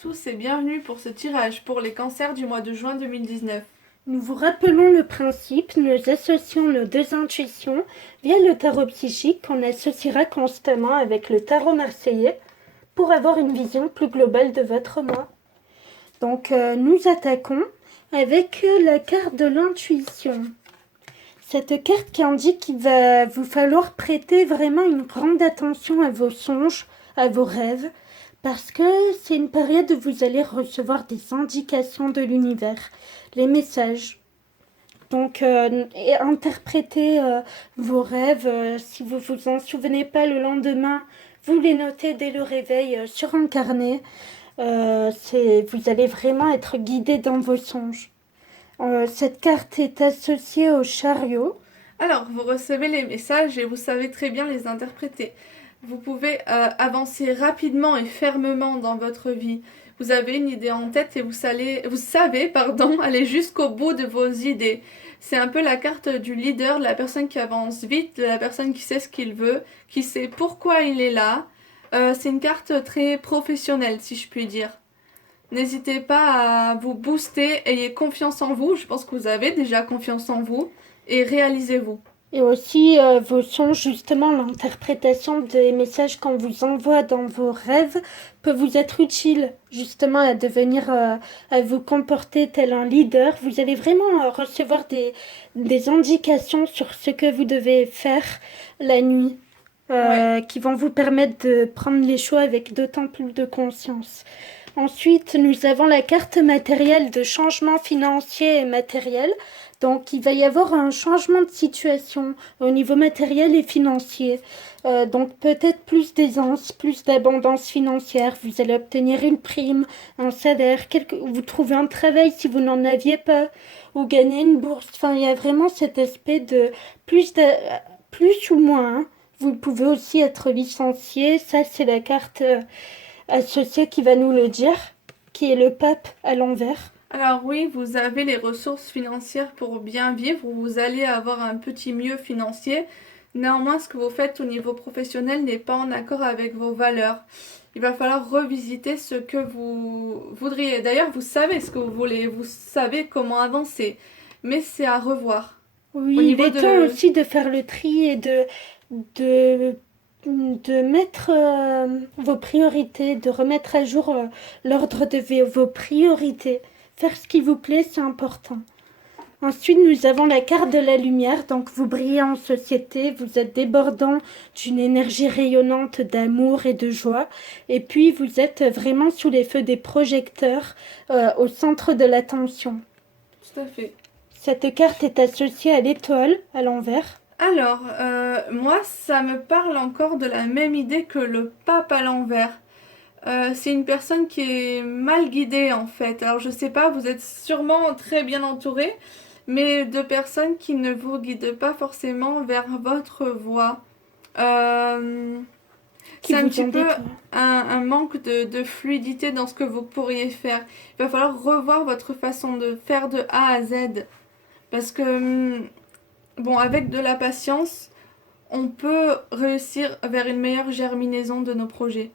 tous et bienvenue pour ce tirage pour les cancers du mois de juin 2019. Nous vous rappelons le principe, nous associons nos deux intuitions via le tarot psychique qu'on associera constamment avec le tarot marseillais pour avoir une vision plus globale de votre mois. Donc nous attaquons avec la carte de l'intuition. Cette carte qui indique qu'il va vous falloir prêter vraiment une grande attention à vos songes, à vos rêves, parce que c'est une période où vous allez recevoir des indications de l'univers, les messages. Donc, et interprétez vos rêves. Si vous vous en souvenez pas le lendemain, vous les notez dès le réveil sur un carnet. Vous allez vraiment être guidé dans vos songes. Cette carte est associée au chariot. Alors, vous recevez les messages et vous savez très bien les interpréter. Vous pouvez avancer rapidement et fermement dans votre vie. Vous avez une idée en tête et vous savez, aller jusqu'au bout de vos idées. C'est un peu la carte du leader, de la personne qui avance vite, de la personne qui sait ce qu'il veut, qui sait pourquoi il est là. C'est une carte très professionnelle, si je puis dire. N'hésitez pas à vous booster, ayez confiance en vous, je pense que vous avez déjà confiance en vous, et réalisez-vous. Et aussi vos songes, justement, l'interprétation des messages qu'on vous envoie dans vos rêves peut vous être utile, justement, à devenir, à vous comporter tel un leader. Vous allez vraiment recevoir des indications sur ce que vous devez faire la nuit, Ouais. qui vont vous permettre de prendre les choix avec d'autant plus de conscience. Ensuite, nous avons la carte matérielle de changement financier et matériel. Donc, il va y avoir un changement de situation au niveau matériel et financier. Donc, peut-être plus d'aisance, plus d'abondance financière. Vous allez obtenir une prime, un salaire, vous trouvez un travail si vous n'en aviez pas, ou gagner une bourse. Enfin, il y a vraiment cet aspect de plus, de, plus ou moins, hein. Vous pouvez aussi être licencié. Ça, c'est la carte associée qui va nous le dire, qui est le pape à l'envers. Alors oui, vous avez les ressources financières pour bien vivre, vous allez avoir un petit mieux financier. Néanmoins, ce que vous faites au niveau professionnel n'est pas en accord avec vos valeurs. Il va falloir revisiter ce que vous voudriez. D'ailleurs, vous savez ce que vous voulez, vous savez comment avancer, mais c'est à revoir. Au Oui, il niveau est temps de... aussi de faire le tri et de, de mettre vos priorités, de remettre à jour l'ordre de vos priorités. Faire ce qui vous plaît, c'est important. Ensuite, nous avons la carte de la lumière. Donc, vous brillez en société, vous êtes débordant d'une énergie rayonnante d'amour et de joie. Et puis, vous êtes vraiment sous les feux des projecteurs, au centre de l'attention. Tout à fait. Cette carte est associée à l'étoile à l'envers. Alors, moi, ça me parle encore de la même idée que le pape à l'envers. C'est une personne qui est mal guidée en fait. Alors je sais pas, vous êtes sûrement très bien entouré, mais de personnes qui ne vous guident pas forcément vers votre voie. Euh, Qui c'est un vous petit en peu dépend. un manque de fluidité dans ce que vous pourriez faire. Il va falloir revoir votre façon de faire de A à Z. Parce que, bon, avec de la patience, on peut réussir vers une meilleure germinaison de nos projets.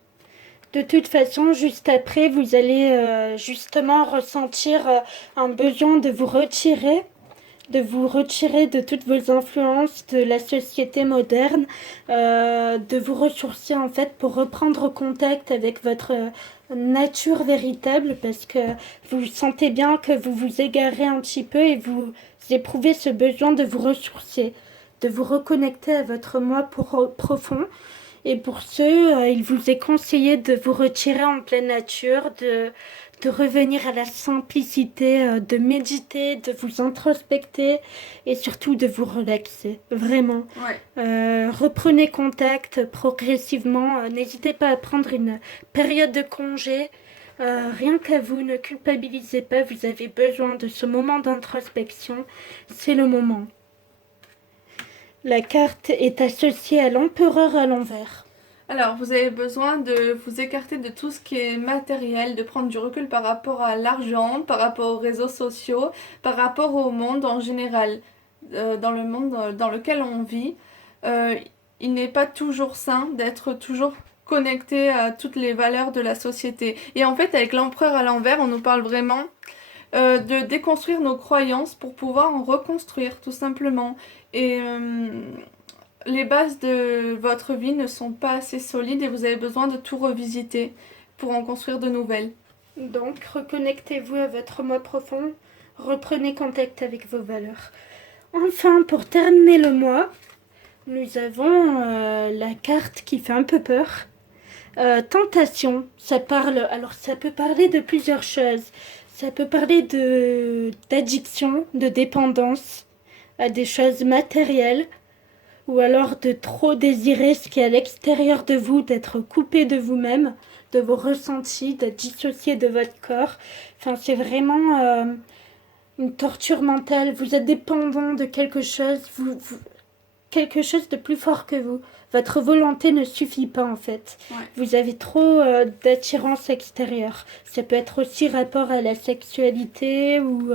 De toute façon, juste après, vous allez justement ressentir un besoin de vous retirer de toutes vos influences de la société moderne, de vous ressourcer en fait pour reprendre contact avec votre nature véritable parce que vous sentez bien que vous vous égarez un petit peu et vous éprouvez ce besoin de vous ressourcer, de vous reconnecter à votre moi profond. Et pour ce, il vous est conseillé de vous retirer en pleine nature, de revenir à la simplicité, de méditer, de vous introspecter et surtout de vous relaxer. Vraiment. Ouais. Reprenez contact progressivement. N'hésitez pas à prendre une période de congé. Rien qu'à vous, ne culpabilisez pas. Vous avez besoin de ce moment d'introspection. C'est le moment. La carte est associée à l'empereur à l'envers. Alors, vous avez besoin de vous écarter de tout ce qui est matériel, de prendre du recul par rapport à l'argent, par rapport aux réseaux sociaux, par rapport au monde en général. Dans le monde dans lequel on vit, euh, il n'est pas toujours sain d'être toujours connecté à toutes les valeurs de la société. Et en fait, avec l'empereur à l'envers, on nous parle vraiment de déconstruire nos croyances pour pouvoir en reconstruire, tout simplement. Et les bases de votre vie ne sont pas assez solides et vous avez besoin de tout revisiter pour en construire de nouvelles. Donc, reconnectez-vous à votre moi profond, reprenez contact avec vos valeurs. Enfin, pour terminer le mois, nous avons la carte qui fait un peu peur. Tentation, ça peut parler de plusieurs choses. Ça peut parler d'addiction, de dépendance à des choses matérielles, ou alors de trop désirer ce qui est à l'extérieur de vous, d'être coupé de vous-même, de vos ressentis, d'être dissocié de votre corps. Enfin, c'est vraiment une torture mentale. Vous êtes dépendant de quelque chose, quelque chose de plus fort que vous. Votre volonté ne suffit pas en fait. Ouais. Vous avez trop d'attirance extérieure. Ça peut être aussi rapport à la sexualité ou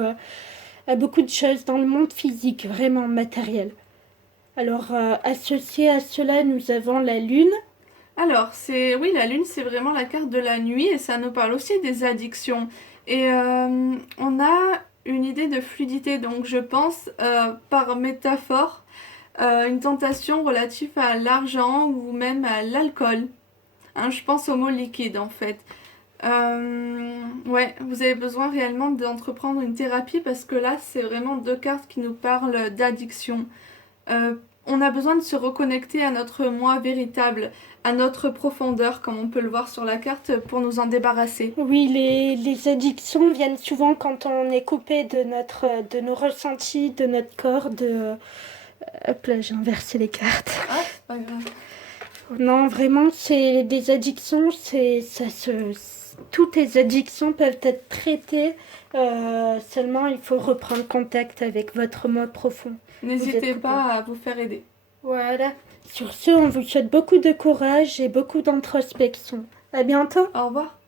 à beaucoup de choses dans le monde physique, vraiment matériel. Alors, associé à cela, nous avons la lune. Alors, oui, la lune, c'est vraiment la carte de la nuit et ça nous parle aussi des addictions. Et on a une idée de fluidité, donc je pense, par métaphore, une tentation relative à l'argent ou même à l'alcool. Hein, je pense au mot liquide, en fait. Ouais, vous avez besoin réellement d'entreprendre une thérapie parce que là, c'est vraiment deux cartes qui nous parlent d'addiction. On a besoin de se reconnecter à notre moi véritable, à notre profondeur, comme on peut le voir sur la carte, pour nous en débarrasser. Oui, les addictions viennent souvent quand on est coupé de nos ressentis, de notre corps, Hop là, j'ai inversé les cartes. Ah, c'est pas grave. Non, vraiment, c'est des addictions, toutes les addictions peuvent être traitées, seulement il faut reprendre contact avec votre moi profond. N'hésitez pas à vous faire aider. Voilà. Sur ce, on vous souhaite beaucoup de courage et beaucoup d'introspection. À bientôt. Au revoir.